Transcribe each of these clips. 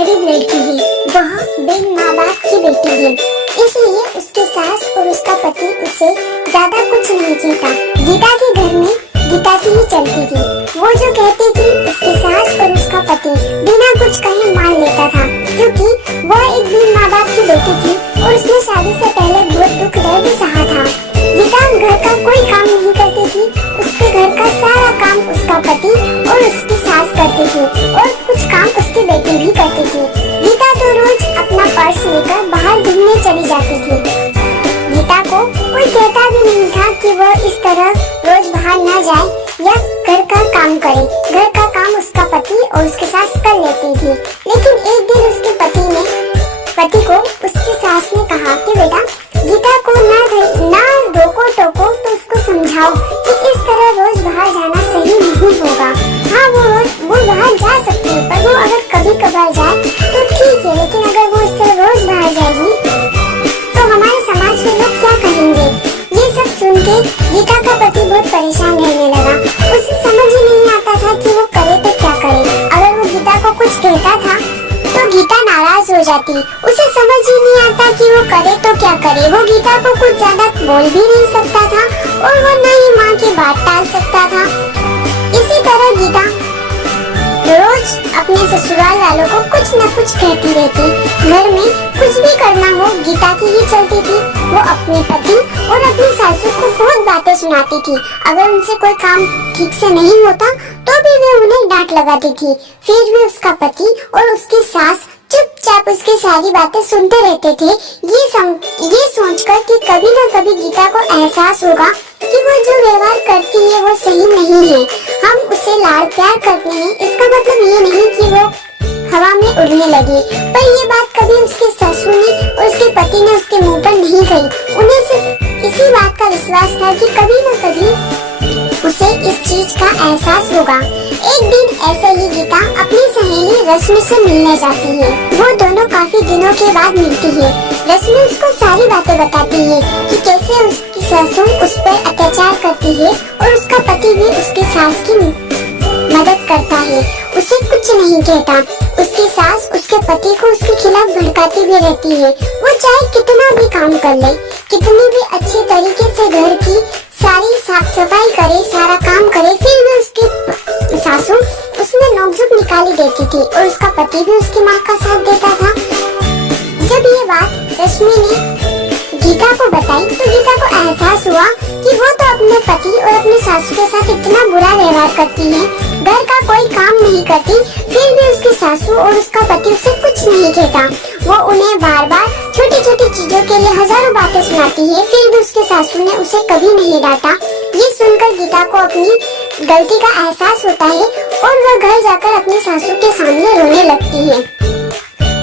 गरीब लड़की है, वह बिन माँ बाप की बेटी है, इसलिए उसकी सास और उसका पति उसे ज्यादा कुछ नहीं कहता। गीता के घर में गीता की ही चलती थी। वो जो कहती थी उसकी सास और उसका पति बिना कुछ कहे मान लेता था, क्योंकि वह एक बिन माँ बाप की बेटी थी और उसने शादी से पहले बहुत दुख दर्द सहा था। गीता घर का कोई काम नहीं करती थी, उसके घर का सारा काम उसका पति और उसकी सास करती थी और कुछ काम उसकी बेटी भी करती थी। गीता तो रोज अपना पर्स लेकर बाहर घूमने चली जाती थी। गीता को कोई कहता भी नहीं था कि वह इस तरह रोज बाहर न जाए या घर का काम करे। घर का काम उसका पति और उसकी सास कर लेती थी। लेकिन एक दिन उसके पति को उसकी सास ने कहा कि बेटा, गीता को ना रोको टोको तो उसको समझाओ कि इस तरह रोज बाहर जाना सही नहीं होगा। हाँ, वो बाहर जा सकती है, पर वो अगर कभी कभार जाए तो ठीक है, लेकिन अगर वो इस तरह रोज बाहर जाएगी तो हमारे समाज के लोग क्या कहेंगे। ये सब सुन के गीता का पति बहुत परेशान रहने लगा। उसे समझ ही नहीं आता था कि वो करे तो क्या करे। अगर वो गीता को कुछ कहता था तो गीता नाराज हो जाती। उसे समझ ही नहीं आता कि वो करे तो क्या करे। वो गीता को कुछ ज्यादा बोल भी नहीं सकता था और वो न ही माँ की बात टाल सकता था। इसी तरह गीता रोज अपने ससुराल वालों को कुछ न कुछ कहती रहती। घर में कुछ भी करना हो गीता की ही चलती थी। वो अपने पति और अपनी सासू को बहुत बातें सुनाती थी। अगर उनसे कोई काम ठीक से नहीं होता तो भी वे उन्हें डांट लगाती थी। फिर भी उसका पति और उसकी सास चुपचाप उसकी सारी बातें सुनते रहते थे, ये सोचकर कि कभी न कभी गीता को एहसास होगा कि वो जो व्यवहार करती है वो सही नहीं है। हम उसे लाड़ प्यार करते हैं, इसका मतलब ये नहीं कि वो हवा में उड़ने लगे। पर ये बात कभी उसके ससुर ने और उसके पति ने उसके मुंह पर नहीं कही। उन्हें सिर्फ इसी बात का विश्वास था कि कभी न कभी उसे इस चीज का एहसास होगा। एक दिन ऐसे ही गीता अपनी सहेली रश्मि से मिलने जाती है। वो दोनों काफी दिनों के बाद मिलती है। रश्मि उसको सारी बातें बताती है कि कैसे उसकी सासू उस पर अत्याचार करती है और उसका पति भी उसकी सास की मदद करता है, उसे कुछ नहीं कहता। उसकी सास उसके पति को उसके खिलाफ भड़काती भी रहती है। वो चाहे कितना भी काम कर ले, कितनी भी अच्छे तरीके से घर की सारी साफ सफाई करे, सारा काम करे, फिर भी उसकी सासू उसमें नोकझोंक निकाली देती थी और उसका पति भी उसकी माँ का साथ देता था। जब ये बात रश्मि ने गीता को बताई तो गीता को एहसास हुआ कि वो तो अपने पति और अपने सासू के साथ इतना बुरा व्यवहार करती है, घर का कोई काम नहीं करती, फिर भी उसकी सासू और उसका पति उसे कुछ नहीं कहता। वो उन्हें बार बार छोटी छोटी चीजों के लिए हजारों बातें सुनाती है, फिर भी उसके सासू ने उसे कभी नहीं डांटा। ये सुनकर गीता को अपनी गलती का एहसास होता है और वह घर जाकर अपनी सासू के सामने रोने लगती है।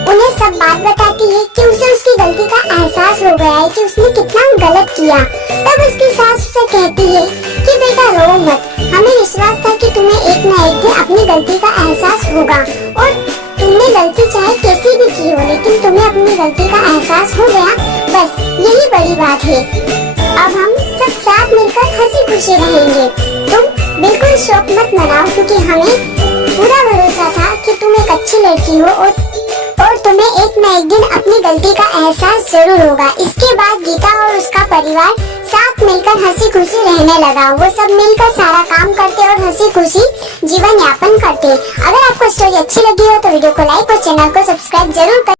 उन्हें सब बात बताती है कि उसे उसकी गलती का एहसास हो गया है कि उसने कितना गलत किया। तब उसकी सास उसे कहती है कि बेटा रो मत, हमें विश्वास था कि तुम्हें एक न एक दिन अपनी गलती का एहसास होगा और तुमने गलती चाहे कैसी भी की हो, लेकिन तुम्हें अपनी गलती का एहसास हो गया, बस यही बड़ी बात है। अब हम सब साथ मिलकर हंसी खुशी रहेंगे। तुम बिल्कुल शोक मत मनाओ, क्योंकि हमें पूरा भरोसा था कि तुम एक अच्छी लड़की हो और तुम्हें एक न एक दिन अपनी गलती का एहसास जरूर होगा। इसके बाद गीता और उसका परिवार साथ मिलकर हंसी खुशी रहने लगा। वो सब मिलकर सारा काम करते और हंसी खुशी जीवन यापन करते। अगर आपको स्टोरी अच्छी लगी हो तो वीडियो को लाइक और चैनल को सब्सक्राइब जरूर करें।